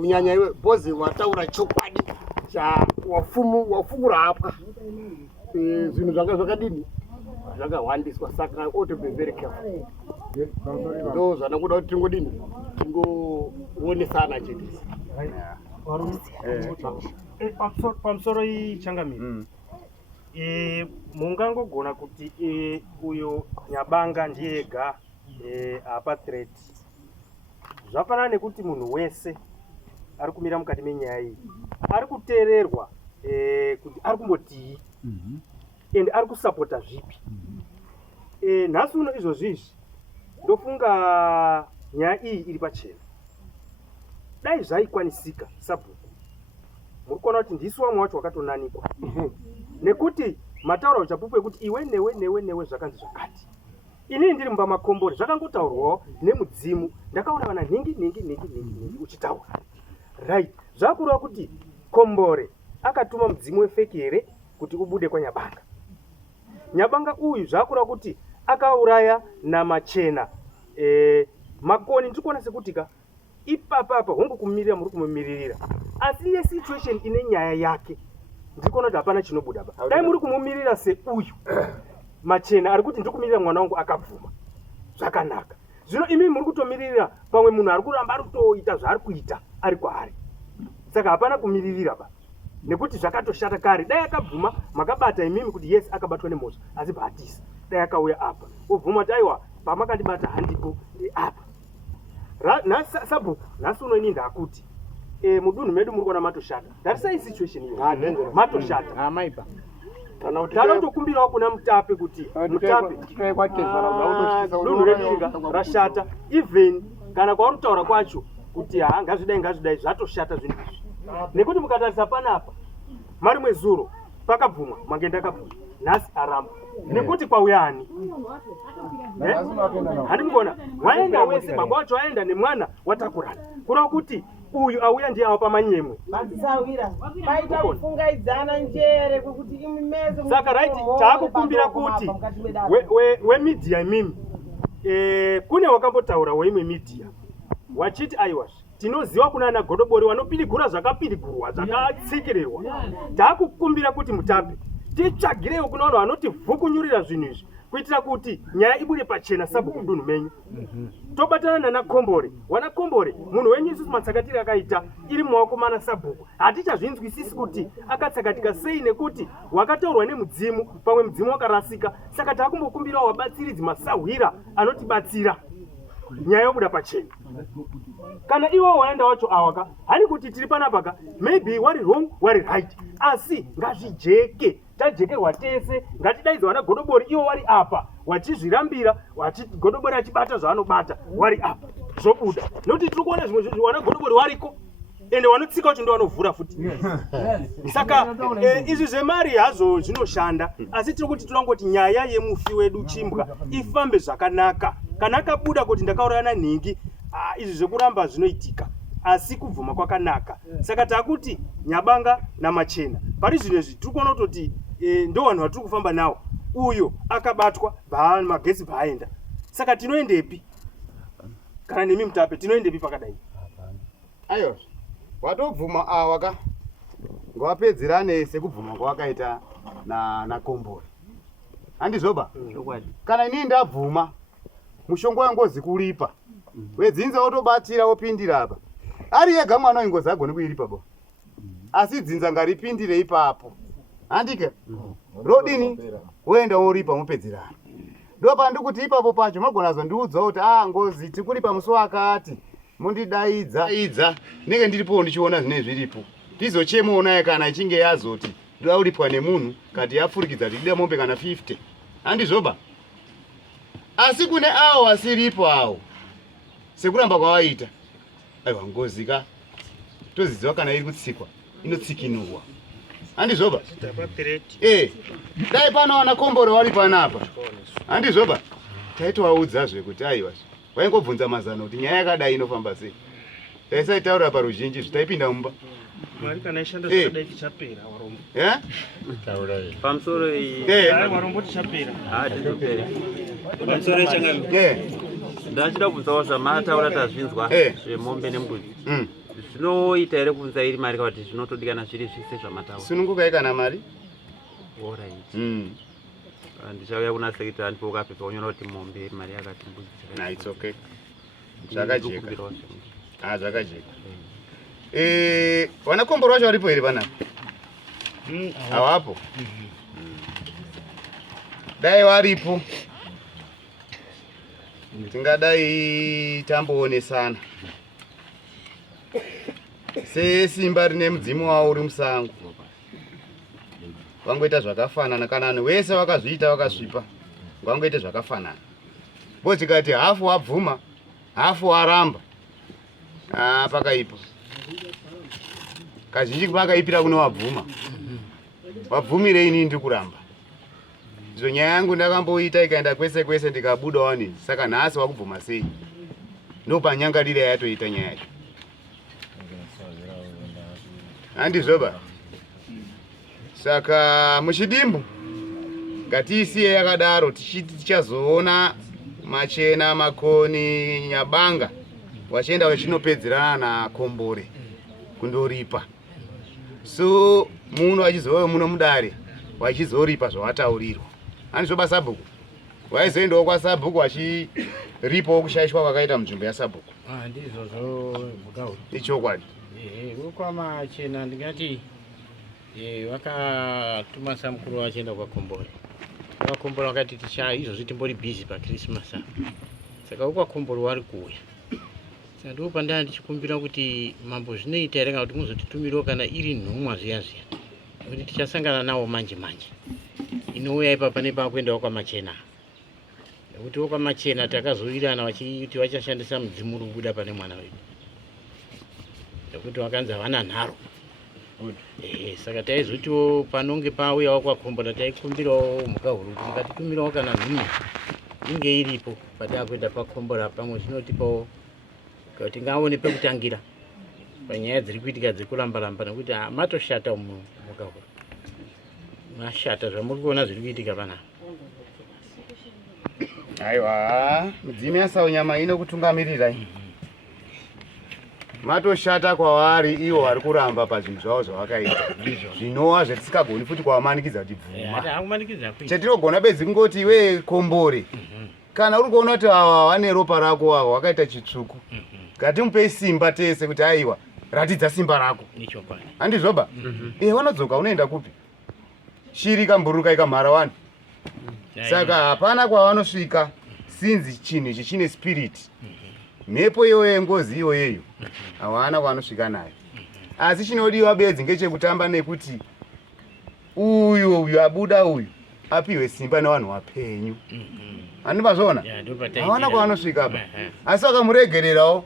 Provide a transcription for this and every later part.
kunyanya iwe bhozi wataura chokwadi cha wafumu rapwa zvinhu zvanga zvakadini zvakawandiswa saka very careful ndo zvana kuda kuti tingodini tingowonesana chete pamusoro ichangamiro mungangogona kuti uyo Nyabanga ndiye ega apa threat zvafanana nekuti munhu wese ari kumira mukati menyaya iyi ari kuteererwa kuti ari kumbotii and ari kusapota zvipi nhasi uno izvozvizvi ndofunga nyaya iyi iri pachena dai zvaikwanisika Sabhuku muri kuona kuti ndisi wamwe wacho wakatonanikwa nekuti mataura uchapupu ekuti iwe newe zvakanzi zvakati ini ndiri mumba makombori zvakangotaurwawo nemudzimu ndakaona vana ningi uchitaura right zvakureva kuti Kombore akatuma mudzimu wefeki here kuti ubude kwaNyabanga. Nyabanga uyu zvakureva kuti akauraya naMachena Makoni ndikuona sekutika ipapa hongu kumirira muri kumumiririra asi ye situation ine nyaya yake ndikuona kuti hapana chinobuda ba dai muri kumumirira seuyu Machena ari kuti ndikumirira mwana wangu akabvuma zvakanaka zvino imi muri kutomirira pamwe munhu ari kuramba ari kutoita zvaari kuita ari kwaari saka hapana kumiririra ba nekuti zvakatoshata kare dai akabvuma makabata imimi kuti yes akabatwa nemhosva asi bhatisa dai akauya apa obvuma kuti aiwa pamakandibata handipo apa Sabhuku nhasi uno ini ndakuti mudunhu medu muri kuona matoshata ndarisai situation iyo matoshata maipa tanotokumbirawo kuna Mutape kuti Mutape dunhu redu rashata even kana kwauri kutaura kwacho kuti ngazvidai zvatoshata zvinhu izvi nekuti mukatarisa panapa mari mwezuro pakabvumwa magenda akabvuma nhasi aramba nekuti kwauyani handimugona waenda wese baba wacho aenda nemwana watakurana kureva kuti uyu auya ndiye ava pamanyemwe saka right taakukumbira kuti wemidhiya imimi kune wakambotaura weimwe midhiya wachiti aiwazve tinoziva kuna ana Godobori vanopidigura zvakapidigurwa zvakatsekererwa taakukumbira kuti Mutape titsvagirewo kuna vanhu vanoti vhukunyurira zvinhu izvi kuitira kuti nyaya ibude pachena Sabhuku dunhu menyu tobatana nana Kombore wana Kombore munhu wenyu isusu matsakatiri akaita iri mumaoko mana Sabhuku hatichazvinzwisisi kuti akatsakatika sei nekuti wakataurwa nemudzimu pamwe mudzimu wakarasika saka taakumbokumbirawo wabatsiridzi masahwira anotibatsira nyaya yobuda pachena kana iwo waenda wacho awaka hani kuti tiri panapaka maybe wari wrong wari right asi ngazvijeke tajekerwa tese ngatidaidze wana Godobori iwo wari apa wachizvirambira Godobori achibata zvaanobata wari apa zvobuda nokuti tiri kuona zvimwe wana Godobori wariko ende wanotsika kuti ndo wanovhura futi saka izvi zvemari hazvo zvinoshanda asi tiri kuti tinongoti nyaya yemufi wedu Chimbwa ifambe zvakanaka kana akabuda kuti ndakaurayana nhingi izvi zvekuramba zvinoitika asi kubvuma kwakanaka saka takuti Nyabanga naMachena pari zvino izvi tiri kuona kutoti ndo vanhu vatiri kufamba nawo uyo akabatwa magetsi baaenda saka tinoendepi kana nemi Mutape tinoendepi pakadai aiwa watobvuma awaka ngwapedzerane sekubvuma kwakaita na Kombore handizoba kana inini ndabvuma mushongo wangozi kulipa wedzinza wotobatira wopindira apa ari yega mwana ingozi agone kuiripa bo asi dzinza ngaripindire ipapo handike rodini woenda woripa mupedzerana ndopa ndikuti ipapo pacho magona zondiudza kuti ngozi tikulipa musi wakati mundidaidza nenge ndiripo ndichiona zvine zviripo ndizochemuona kana ichinge yazoti ndaulipwa nemunhu kati yafurikidza kuti ida mombe kana 50 handizoba asi kune awo asiripo awo sekuramba kwavaita aiwa ngozika tozidziwa kana iri kutsikwa inotsikinurwa handizoba dai pano wana Kombore wari panapa handizoba taitowaudzazve kuti aiwa waingobvunza mazano kuti nyaya yakadai inofamba sei taisaitaura paruzhinji zvitaipinda mumba mari kana ishanda zvakadai tichapera warombo pamusoro warombo tichapera tizopera pamusoro ichangamiro ndachida kubvunzawo zvamataura tazvinzwa zvemombe nembudzi zvinoita here kunza iri mari kana kuti zvinotodikana zviri zvise zvamataura? Sununguka kana mari? Alright. Ndichauya kuna sekitari ndipo ukapepa unyora kuti mombe mari yakati mbudzi. Nah, it's okay. Zvakajeka. Zvakajeka. Wanakombora wacho waripo here panapa? Hawapo. Dai waripo. Tingadai tamboonesana. Sesimba rine mudzimu wawo uri musango. Wangoita zvakafanana kana vanhu vese vakazviita vakasvipa. Wangoita zvakafanana. Bo tikati hafu wabvuma, hafu waramba. Pakaipa. Kazhinji pakaipira kuno wabvuma. Wabvumire ini ndiri kuramba. Ndizo nyaya yangu ndakamboita ikaenda kwese kwese ndikabuda wani. Saka nhasi wakubvuma sei? Ndopanyangarira yatoita nyaya yacho. Handizvoba. Saka muchidimbu ngatiisiye yakadaro tichazoona machena makoni nyabanga wachienda wachinopedzerana nakombore kundoripa. So muno achizova muno mudare wachizoripa zvawataurirwa. Handizvoba Sabhuku? Waizoendawo kwaSabhuku wachiripawo kushaishwa kwakaita munzvimbo yaSabhuku. Ndizvozvo Mugauru. Ichokwadi. Kwamachena ndingati vakatuma samukuru vachienda kwaKombore. Kwakombore vakati izvozvi timbori busy paChristmas. Saka ukwaKombore vari kuuya. Saka ndipo pandanga ndichikumbira kuti mambo zvinoita here kana kuti muzotitumirawo kana iri nhumwa zviya zviya. Kuti tichasangana nawo manje manje. Inouya ipapa nepakuendawo kwamachena. Nekuti wokwamachena takazovirana vachiti vachashandisa mudzimu uri kubuda pane mwana wedu. Nekuti vakanzi havana nharo. Saka taizotiwo panonge pauyawo kwaKombora taikumbirawo Mugahuru kuti ngatitumirawo kana nhumwa inge iripo patakuenda paKombora pamwe zvinotipawo kuti ngaone pekutangira panyaya dziri kuitika dzekuramba-ramba nekuti matoshata Mugahuru. Mashata zvamuri kuona zviri kuitika panapa. Aiwa, mudzimu yaSaunyama inokutungamirirai. Matoshata kwavari ivo vari kuramba pazvinhu zvavo zvavakaita. Zvinova zvatisingagoni futi kuwamanikidza kuti bvuma. Chatinogona bedzi kungoti iwe Kombore. Kana uri kuona kuti ava vane ropa rako ava wakaita chitsvuku. Ngatimupei simba tese kuti aiwa ratidza simba rako. Handizvoba? Wanodzoka unoenda kupi? Shiri kamburuka ikamhara wani. Saka hapana kwavanosvika sinzi chinhu ichi chine spirit. Mhepo iyoyo yengozi iyoyeyo hawana kwanosvika nayo. Asi chinodiwa bedzi ngechekutamba nekuti uyu abuda uyu apiwe simba nevanhu vapenyu. Handipazvona? Hawana kwanosvika ba. Asi vakamuregererawo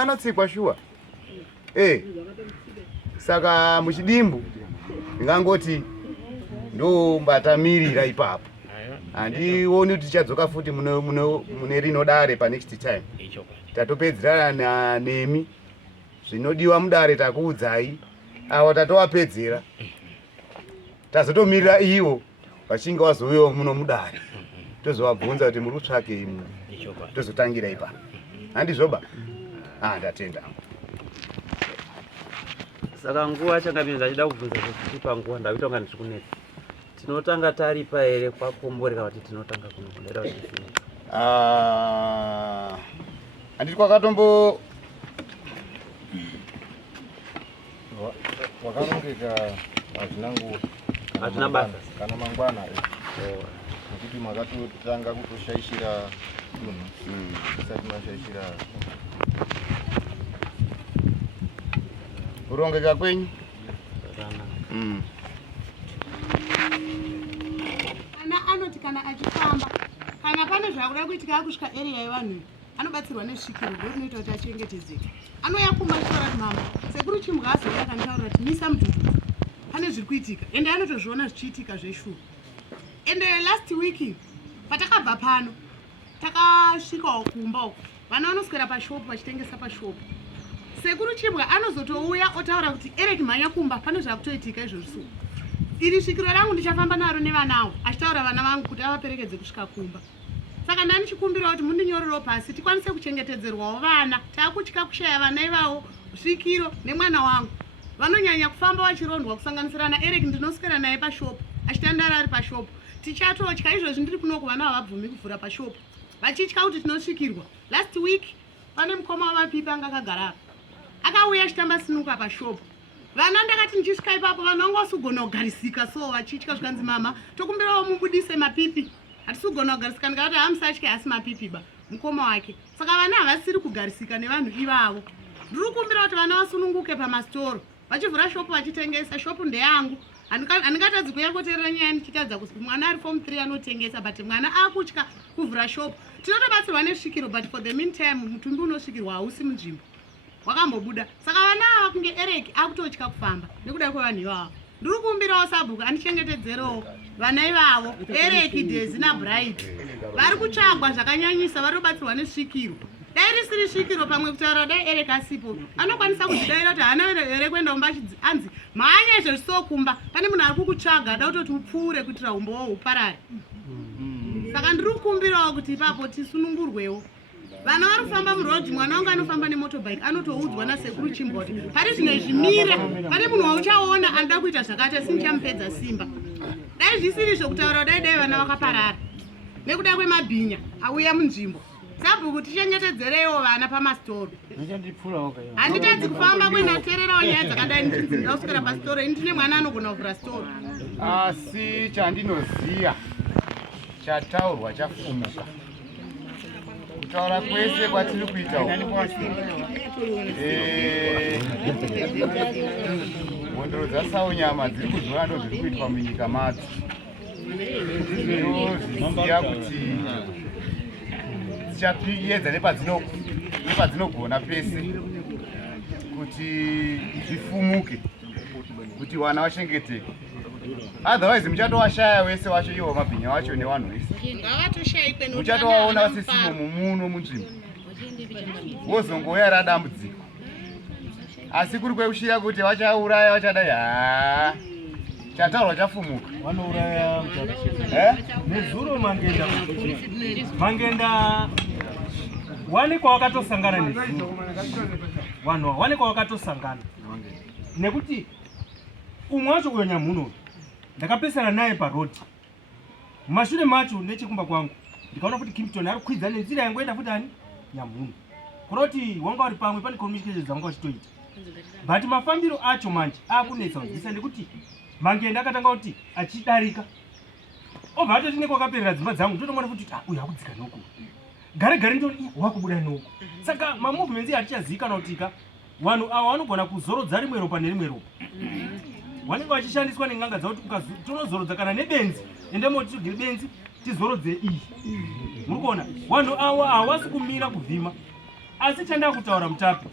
anotsikwa shuwa. Saka muchidimbu ndingangoti ndombatamirira ipapo. Handioni kuti tichadzoka futi mune rino dare panext time. Tatopedzerana nemi. Zvinodiwa mudare takuudzai. Ava tatovapedzera. Tazotomirira ivo vachinge vazouyawo muno mudare. Tozovabvunza kuti muri kutsvakei muno. Tozotangira ipapo. Handizvoba? Ndatenda. Saka nguva changamira ndachida kubvunza kuti panguva ndavita kunga ndichikunetsa. Tinotanga taripa here kwaKombore kana kuti tinotanga kuno kundera kuti handiti kwakatombo wakarongeka hazvina nguva hazvina basa kana mangwana nekuti makatotanga kutoshaishira dunhu isati mashaishira kurongeka kwenyu. Anoti kana achifamba kana pane zvakuda kuitika akusvika area yevanhu anobatsirwa nezvikiro zvinoita kuti achengetedzeke. Anouya kumashora kuti mama sekuru chimbwa azouya akanitaurira kuti misa mudhudhudhu pane zviri kuitika ende anotozviona zvichiitika zveshuwa. Ende last week patakabva pano takasvikawo kumba uko vana vanoswera pashopu vachitengesa pashopu. Sekuru chimbwa anozotouya otaura kuti Eric mhanya kumba pane zvakutoitika izvozvo. Iri svikiro rangu ndichafamba naro nevanavo achitaura vana vangu kuti avaperekedze kusvika kumba. saka ndani chikumbira kuti mundinyorerewo pasi tikwanise kuchengetedzerwawo vana. Takutya kushaya vana ivavo svikiro nemwana wangu vanonyanya kufamba vachirondwa kusanganisira naEric ndinoswera naye pashopu achitandara ari pashopu. Tichatotya izvozvi ndiri kunoko vana havabvumi kuvhura pashopu vachitya kuti tinosvikirwa. Last week pane mukoma wamapipi anga akagara apa akauya achitamba sinuka pashopu. Vana ndakati ndichisvika ipapo vana vangu vasugona kugarisika so vachitya zvikanzi mama tokumbirawo mubudise mapipi. Hatisugona kugarisika ndikati hamusatya asi mapipi ba mukoma wake. Saka vana havasiri kugarisika nevanhu ivavo. Ndiri kukumbira kuti vana vasununguke pamasitoro vachivhura shopu vachitengesa. Shopu ndeyangu handingatadzi kuyangoteerera nyaya ndichitadza kuti mwana ari form 3 anotengesa but mwana akutya kuvhura shopu. Tinotobatsirwa nesvikiro but for the meantime mutumbi unosvikirwa hausi munzvimbo wakambobuda. Saka vana ava kunge Eric akutotya kufamba nekuda kwevanhu ivavo. Ndiri kukumbirawo sabhuku andichengetedzerewo vana ivavo Eric, Daisy naBright vari kutsvagwa zvakanyanyisa vari kubatsirwa nesvikiro. Dai risiri svikiro pamwe kutaura dai Eric asipo anokwanisa kuzvidaira kuti hana here kuenda kumba anzi mhanya izvezvisokumba pane munhu ari kukutsvaga ada kutoti upfuure kuitira umbowo uparare. Saka ndiri kukumbirawo kuti ipapo tisunungurwewo. Vana vari kufamba murodhi mwana wangu anofamba nemotobike anotoudzwa nasekuru chimboti pari zvino zvimire pane munhu wauchaona anoda kuita zvakati asi nichamupedza simba. Dai zvisiri zvokutaura dai vana vakaparara nekuda kwemabhinya auya munzvimbo. Sabhuku tichengetedzerewo vana pamasitoro. Handitadzi kufamba kuendateererawo nyaya dzakadai ndichinzi kuswera pasitoro ini ndine mwana anogona kuvhura sitoro. Asi chandinoziya chataurwa chafumuka. Kutaura kwese kwatiri kuita mhondoro dzaSaunyama dziri kuzora ndo zviri kuitwa munyika madzo. Ndinoziya kuti dzichapiedza nepadzinogona pese kuti zvifumuke kuti vana vachengeteke. Otherwise muchatovashaya wese wacho ivo mabhinya wacho nevanhu vese muchatovaona vasisimo mumuno munzvimbo wozongouya radambudziko. Asi kuri kwekushira kuti vachauraya vachadai chataurwa chafumuka. Vanouraya nezuro mangenda wanikwa wakatosangana nezuro vanhu wanikwa wakatosangana nekuti umwe wacho uyo Nyamuno ndakapesana naye parodhi mumashure macho nechekumba kwangu ndikaona kuti Kimpton ari kukwidza nenzira yangoenda futi ani Nyamuno kuroti wanga uri pamwe pane communication dzanga vachitoita but mafambiro acho manje akunetsa kunzwisa ndekuti mangenda akatanga kuti achidarika obva atoti neko akaperera dzimba dzangu ndotomona kuti uyu akudzika noko gare gare ndoni wakubuda noko. Saka mamovements hatichazivikanwa kuti vanhu ava vanogona kuzorodza rimwe ropa nerimwe ropa. Vanenge vachishandiswa nen'anga dzavo kuti tonozorodza kana nebenzi ende moti togere benzi tizorodze iyi. Muri kuona vanhu ava havasi kumira kuvhima asi chandava kutaura Mutape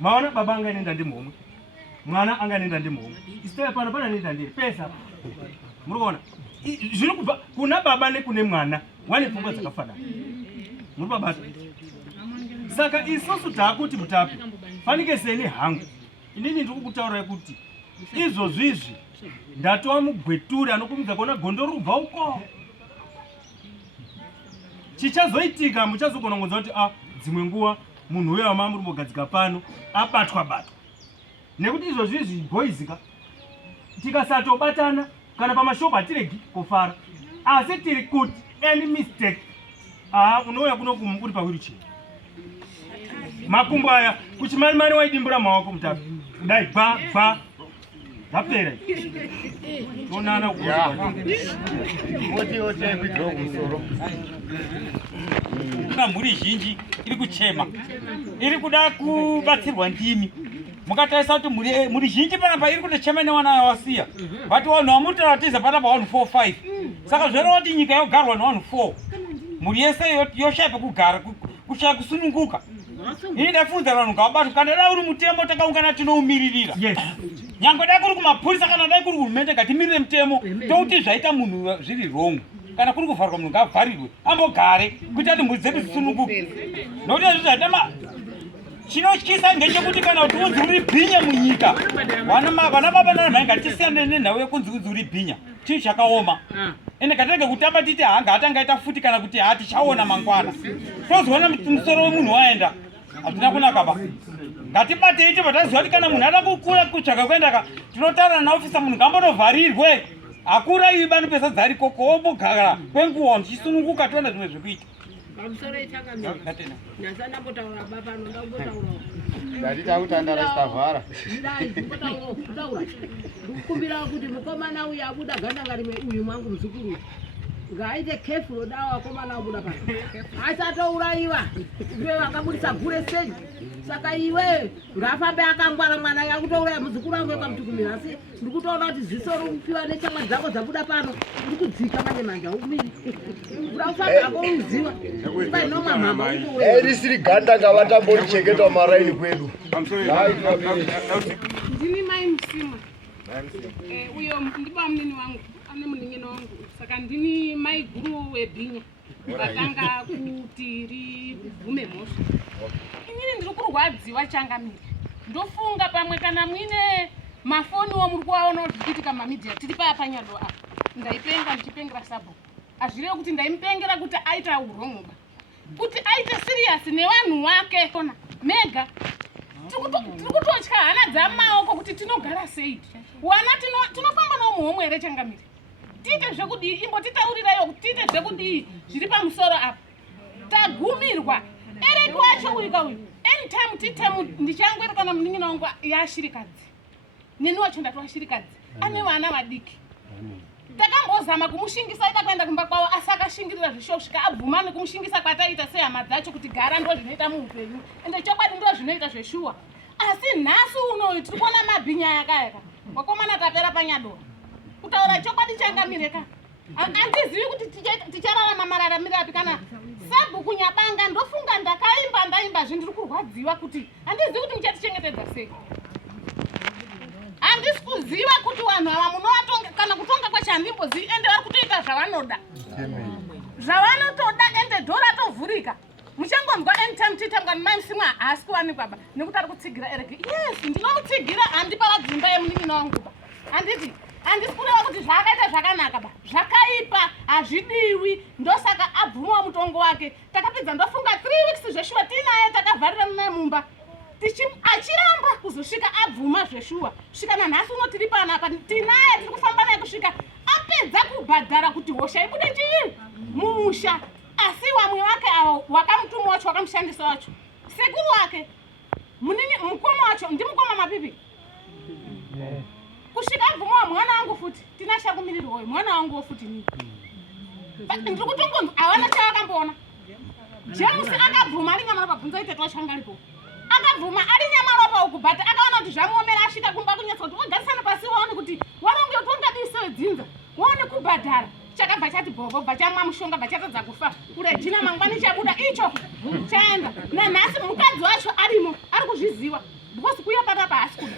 maona baba angaenda ndimhomwe mwana angaenda ndimhomwe isitaya pano pana nenda ndiri pesa. Muri kuona zviri kubva kuna baba nekune mwana wane pfungwa dzakafanana. Muri babata. Saka isusu taakuti Mutape fanike sene hangu inini ndiri kukutaurirai kuti izvozvizvi ndatova mugweturi anokumidza kuona gondo rubva uko. Chichazoitika muchazogona kungodza kuti dzimwe nguva munhu uyo wamama muri kugadzika pano abatwa nekuti izvozvizvi boizika tikasatobatana kana pamashopu hatiregi kufara asi tiri kuti any mistake unouya kuno uri pawheelchair. Makumbo aya kuchimani waidimbura maoko Mutape kudai bva zvapera tonana kuidzwa kumusoro. Mhuri zhinji iri kuchema iri kuda kubatsirwa ndimi mukatarisa kuti muri zhinji panapa iri kutochema nevana vasiya vati vanhu vamutoratiza panapa vanhu 4-5 saka zvoreva kuti nyika yogarwa nevanhu 4 muri yese yoshaya pekugara kushaya kusununguka. Ini ndafunza vanhu ngavabatwa kana dai uri mutemo takaungana tinoumiririra. Nyangwe dai kuri kumapurisa kana dai kuri hurumende ngatimirire mutemo touti zvaita munhu zviri wrong kana kuri kuvharwa munhu ngavharirwe ambogare kuita kuti mhuri dzedu dzisununguke. Nokuti izvi zvatama chinotyisa ngechekuti kana kuti udzi uri bhinya munyika vana baba nana mai ngatisiyane nenhau yekunzi udzi uri bhinya chii chakaoma ende katange kutamba titi hanga hatangaita futi kana kuti hatichaona mangwana tozoona musoro wemunhu waenda hatina kunaka ba ngatibatei iti pataziva kuti kana munhu ada kukura kutsvaka kuendaka tinotaura naofisa munhu ngambonovharirwe hakura iba anopesa rikoko ombogara kwenguva ndichisununguka toona zvimwe zvekuita Tavara. Kumbira kuti mukomana uyu abuda gandanga rimwe uyu mwangu muzukuru ngaite careful dawa akomana abuda pano asatouraiwa iwe wakabudisa gure stage saka iwe ngafambe akangwara mwana yakutouraya muzukuru wangu yekwamtukumira asi ndikutoona kuti ziso rikupiwa nechamwa dzako dzabuda pano ndikudzika manje manje aumiri kuda kufamba ako uziva painomwa mhamba risiri ganda ngavatamborichengeta maraini kwedu. Ndini mai Msimwa. Uyo ndiba munini wangu, ane muningino wangu. Saka ndini mai guru webhinya. Vatanga kuti ribvume mhosva. Inini ndiri kurwadziwa Changamire. Ndofunga pamwe kana mwine mafoni muri kuaona zvichiitika mamidia tiri paya panyado apa. Ndaipenga ndichipengera sabo. Azvirevo kuti ndaimupengera kuti aita urong'oba. Kuti aite serious nevanhu wake. Kona Mega. Tikutotya hana dzamaoko kuti tinogara sei. Wana tinofamba nomuhomwe here Changamire. Tiite zvekudii imbotitaurirayo kuti tiite zvekudii zviri pamusoro apa. Tagumirwa. Ereki wacho uyu anytime titemu ndichangwera kana muningina wangu yashirikadzi. Nini wacho ndati washirikadzi. Ane vana vadiki. Takambozama kumushingisa ida kuenda kumba kwawo asakashingirira zvishosvika abvuma nekumushingisa kwataita sehama dzacho kuti gara ndo zvinoita muupenyu ende chokwadi ndo zvinoita zveshuwa asi nhasi unoyu tiri kuona mabhinya yakayaka wakomana tapera panyadora kutaura chokwadi Changamireka handizivi kuti tichararama mararamiro api kana sabhuku Nyabanga ndofunga ndaimba zvindiri kurwadziwa kuti handizivi kuti muchatichengetedza sei. Handisi kuziva kuti vanhu ava munovatonga kana kutonga kwacho handimbozivi ende vari kutoita zvavanoda. Zvavanotoda ende dhora tovhurika. Muchangonzwa anytime tiitangwa mai Msimwa haasi kuwanikwa ba nekuti ari kutsigira Ereki. Yes, ndinomutsigira handipa vadzimba yemunin'ina wangu ba. Handisi kureva kuti zvakaita zvakanaka ba. Zvakaipa, hazvidiwi, ndosaka abvumawo mutongo wake. Takapedza ndofunga 3 weeks zveshuwa tinaye takavharira naye mumba. Achiramba kuzosvika abvuma zveshuwa svika nanhasi uno tiri panapa tinaye tiri kufamba naye kusvika apedza kubhadhara kuti hosha ibude chii mumusha asi wamwe wake avo wakamutuma wacho wakamushandisa wacho sekuru wake mukoma wacho ndimukoma mapipi kusvika abvumawo mwana wangu futi tina shakumirirwoyo mwana wangu wofuti nini ndiri kutongonzwa havana chavakamboona James akabvuma ari nyamara pabvunza ite twachangaripo akabvuma ari nyamara pa ukubhata akaona kuti zvamuomera asvika kumba kunyatsa kuti ogarisana pasi waone kuti waronge kuti ungadisewe dzinza waone kubhadhara chakabva chati bhobo bva chamwa mushonga bva chatadza kufa kurejina mangwani chabuda icho chaenda nanhasi mukadzi wacho arimo ari kuzviziva because kuya panapa haasi kuda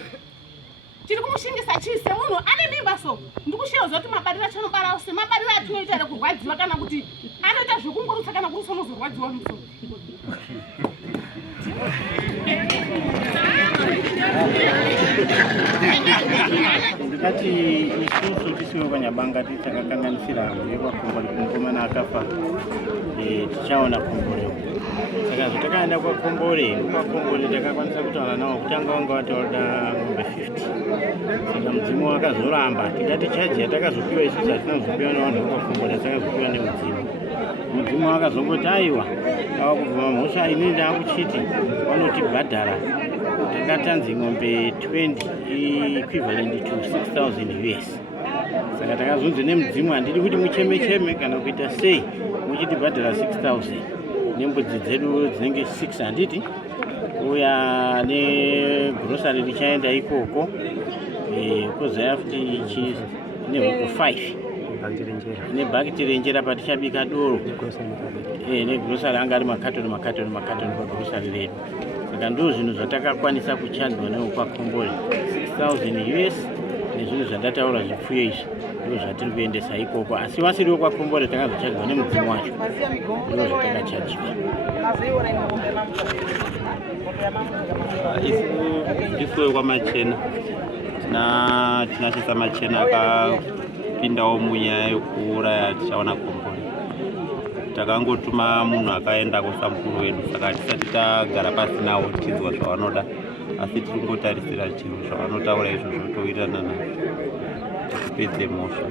tiri kumushingisa chii semunhu ane mimba so ndikusheoza kuti mabariro achanobarawo semabariro atinoita ere kurwadziwa kana kuti anoita zvekungorutsa kana kuri sonozorwadziwa musoro. Ndikati isusu tisiwe kwaNyabanga titakakanganisira yekwaKombore kumukomana akafa tichaona Kombore. Saka zvotakaenda kwaKombore takakwanisa kutaura nawo kutanga wanga wataura ng'ombe 50. Saka mudzimu wakazoramba tikati chaji yatakazopiwa isusu hatinozopiwa navanhu vekwaKombore takazopiwa mudzimu wakazongoti aiwa ava kubvuma mhosva inini ndaakuchiti vanotibhadhara takatanzi ng'ombe 20 equivalent to 6,000 US. Saka takazonzi nemudzimu handidi kuti mucheme kana kuita sei muchitibhadhara 6,000 nembudzi dzedu dzinenge 6 handiti uya negrosari richaenda ikoko kozaya futi nehuku 5 nebhakiti renjera patichabika doro negrosari anga ari makatoni pagrosari redu. Saka ndo zvinhu zvatakakwanisa kuchanzwa newo kwaKombore 6,000 US nezvinhu zvandataura zvipfuyo izvi ndo zvatiri kuendesa ikoko asi wasiriwo kwaKombore takazochanzwa nemudzimu wacho ndo zvatakachajwa. Isuwe kwaMachena tinashisa Machena tapindawo munyaya yekuuraya tichaona kombori. Takangotuma munhu akaenda kusampuru wedu, saka tisati tagara pasi nawo tichizwa zvavanoda, asi tiringotarisira chiro zvavanotaura izvozvo towirirana nazvo tipedze mhosva.